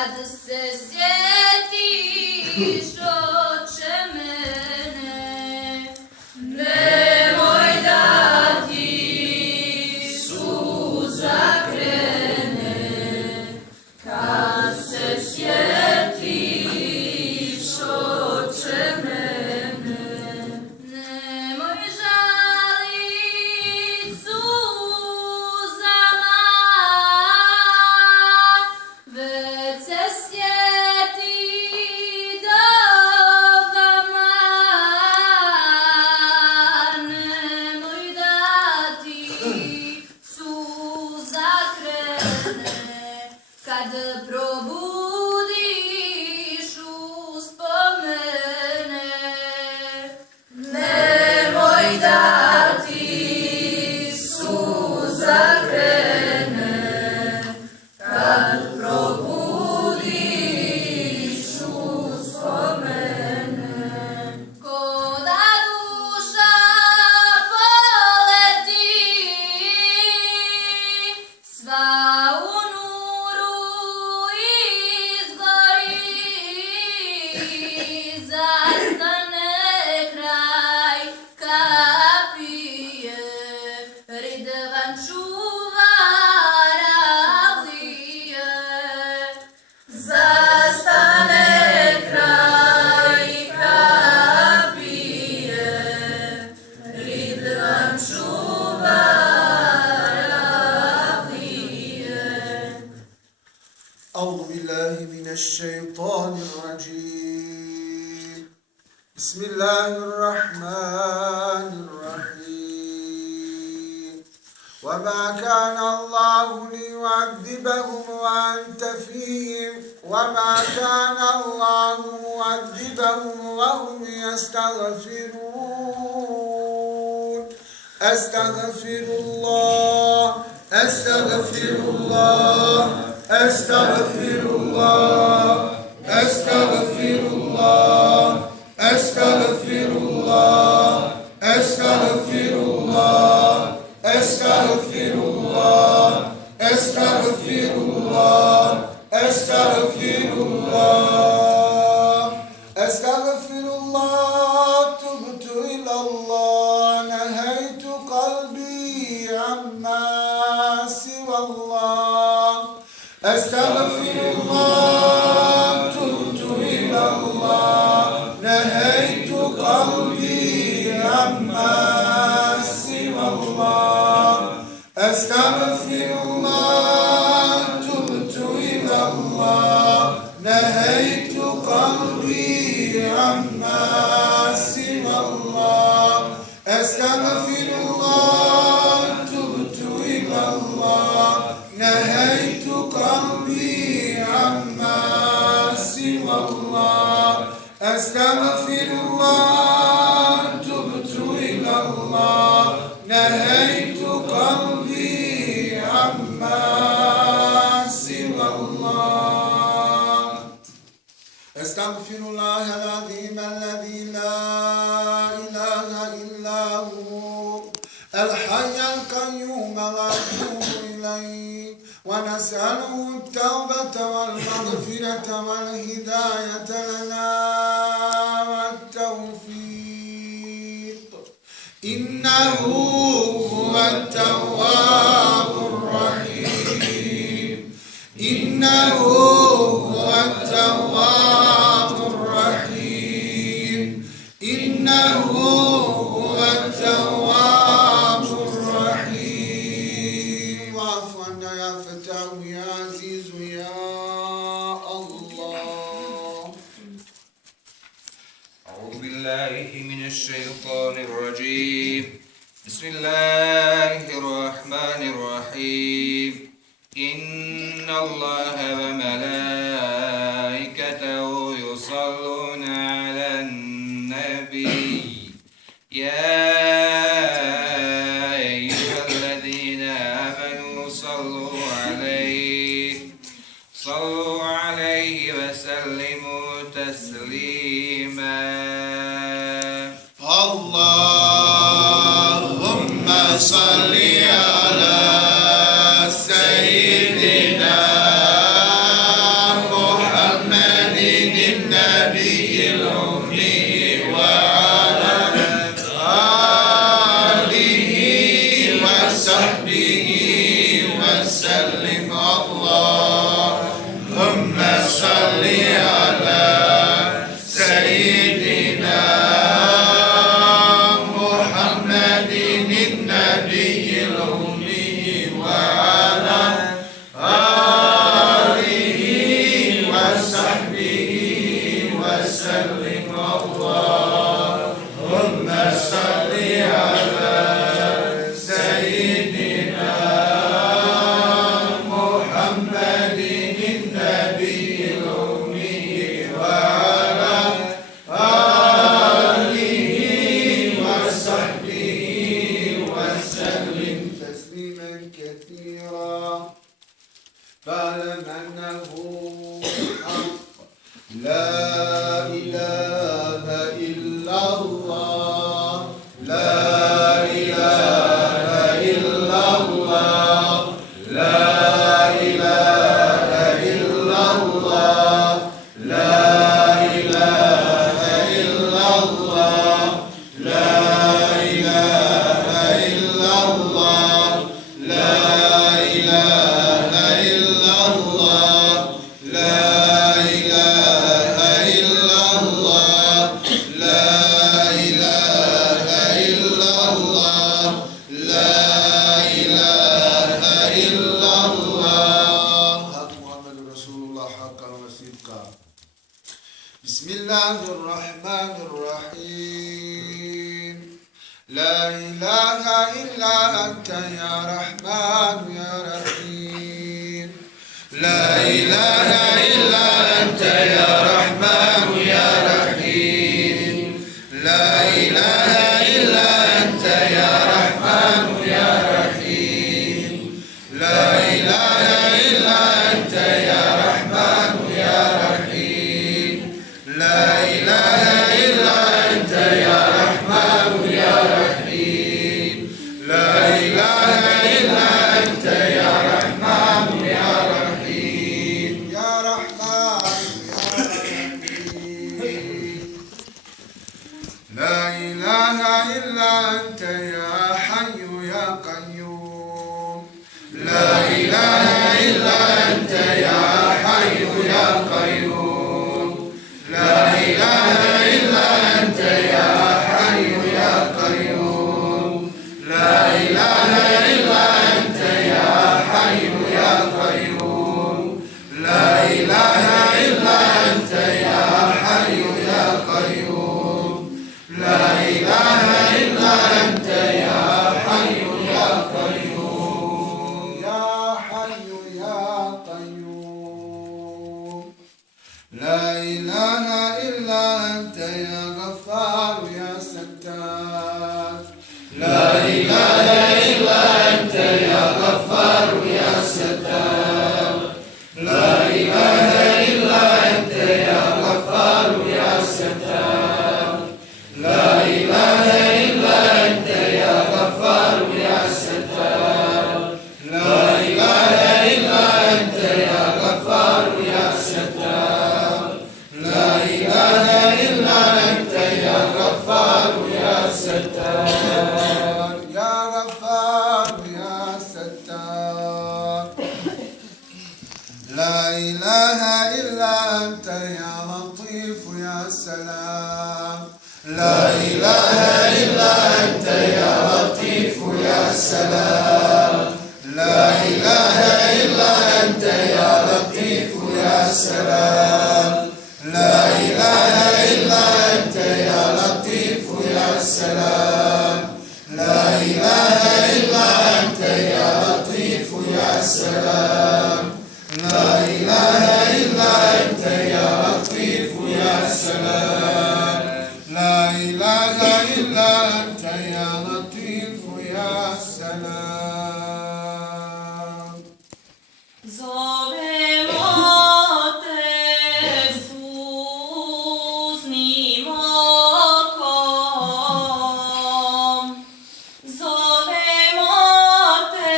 kad se sjetiš oče mene, nemoj da ti suza krene, kad se sjetiš oče mene, nemoj žalit suzama, već se sjeti dobama, nemoj da ti suza krene, kad probudiš uspomene, nemoj da ti suza krene, kad probudiš uspomene. Ko da duša poleti, sva u nuru izgori, zastane kraj kapije, Ridvan čuvar avlije. Zastane kraj kapije, Ridvan čuvar avlije. أعوذ بالله من الشيطان الرجيم بسم الله الرحمن الرحيم وما كان الله ليعذبهم وأنت فيهم وما كان الله معذبهم وهم يستغفرون أستغفر الله أستغفر الله أستغفر الله أستغفر الله أستغفر الله أستغفر الله أستغفر الله أستغفر الله أستغفر الله أستغفر الله تبت إلى الله نهيت قلبي عما سوى الله أستغفر الله تبت إلى الله نهيت قلبي عما سوى الله أستغفر الله تبت إلى الله نهيت قلبي عما سوى الله أستغفر الله تبت إلى الله نهيت قلبي عما سوى الله أستغفر الله تبت إلى الله نهيت قلبي عما سوى الله أستغفر الله العظيم الذي لا إله إلا هو الحي القيوم وأتوب إليه ونسأله التوبة والمغفرة والهداية لنا والتوفيق إنه هو التواب الرحيم إنه هو التواب الرحيم إنه هو التواب الرحيم واعف عنا يا فتاه يا عزيز يا الله. أعوذ بالله من الشيطان الرجيم بسم الله الرحمن الرحيم إن الله وملائكته يصلون على النبي يا أيها الذين آمنوا صلوا عليه وسلموا تسليما اللهم صل على سيدنا محمد فاعلم أنه حق لا إله إلا الله لا إله إلا الله لا إله إلا الله لا إله إلا الله لا إله إلا الله لا إله إلا الله لا إله إلا الله لا إله إلا الله لا إله إلا الله حق محمد رسول الله حقا وصدقا بسم الله الرحمن الرحيم لا إله إلا أنت يا رحمن يا رحيم لا إله إلا أنت يا رحمن يا رحيم لا إله إلا أنت يا رحمن يا رحيم لا إله إلا أنت يا رحمن يا رحيم لا إله إلا أنت يا رحمن يا رحيم لا إله إلا أنت يا رحمن يا رحيم يا رحمن يا رحيم لا إله إلا أنت يا حي يا قيوم لا إله إلا أنت يا حي يا قيوم لا إله إلا أنت يا حي يا قيوم لا إله إلا أنت يا حي يا قيوم لا إله إلا أنت يا حي يا قيوم لا إله إلا أنت يا حي يا قيوم يا حي يا قيوم لا إله إلا أنت يا غفار يا ستار لا إله إلا أنت يا غفار يا ستار لا إله إلا أنت يا غفار يا ستار لا إله إلا أنت يا غفار يا ستار لا إله إلا أنت يا غفار يا ستار لا إله إلا أنت يا غفار يا ستار يا غفار يا ستار لا إله إلا أنت يا لطيف يا سلام لا إله إلا أنت يا لطيف يا سلام لا إله إلا أنت يا لطيف يا سلام لا إله إلا أنت يا لطيف يا سلام لا إله إلا أنت يا لطيف يا سلام لا إله إلا أنت يا لطيف يا سلام لا إله إلا أنت يا لطيف يا سلام Zovemo te suznim okom, zovemo te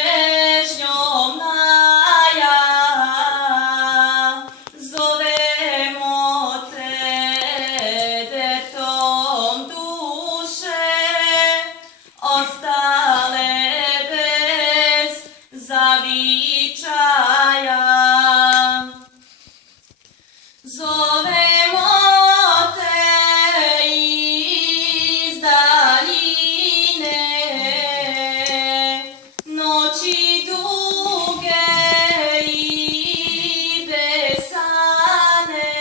čežnjom naja, zovemo te detom duše, ostale bez zavičaja. Zovemo te iz daljine, noći duge i besane,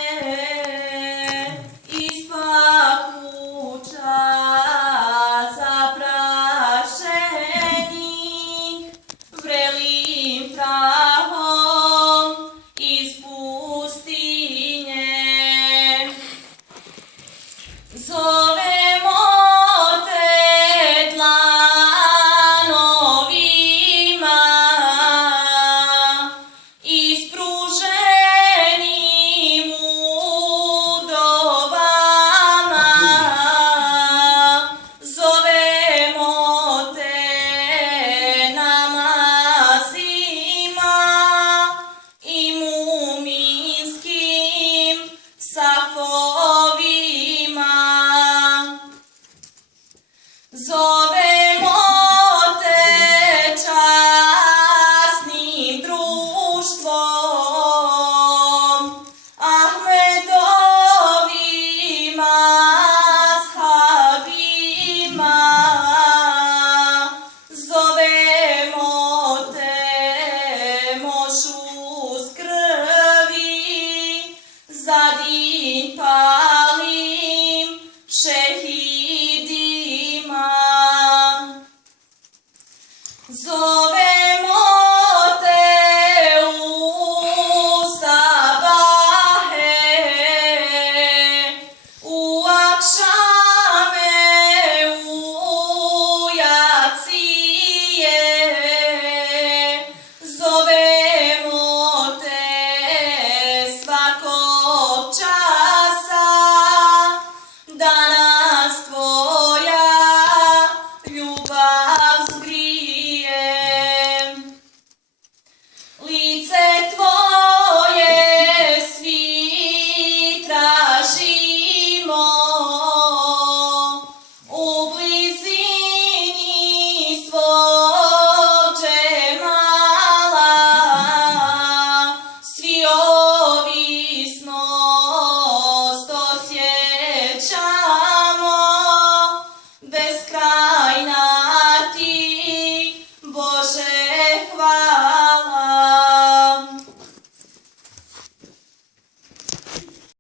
iz papuča zaprašenih vrelim tražim.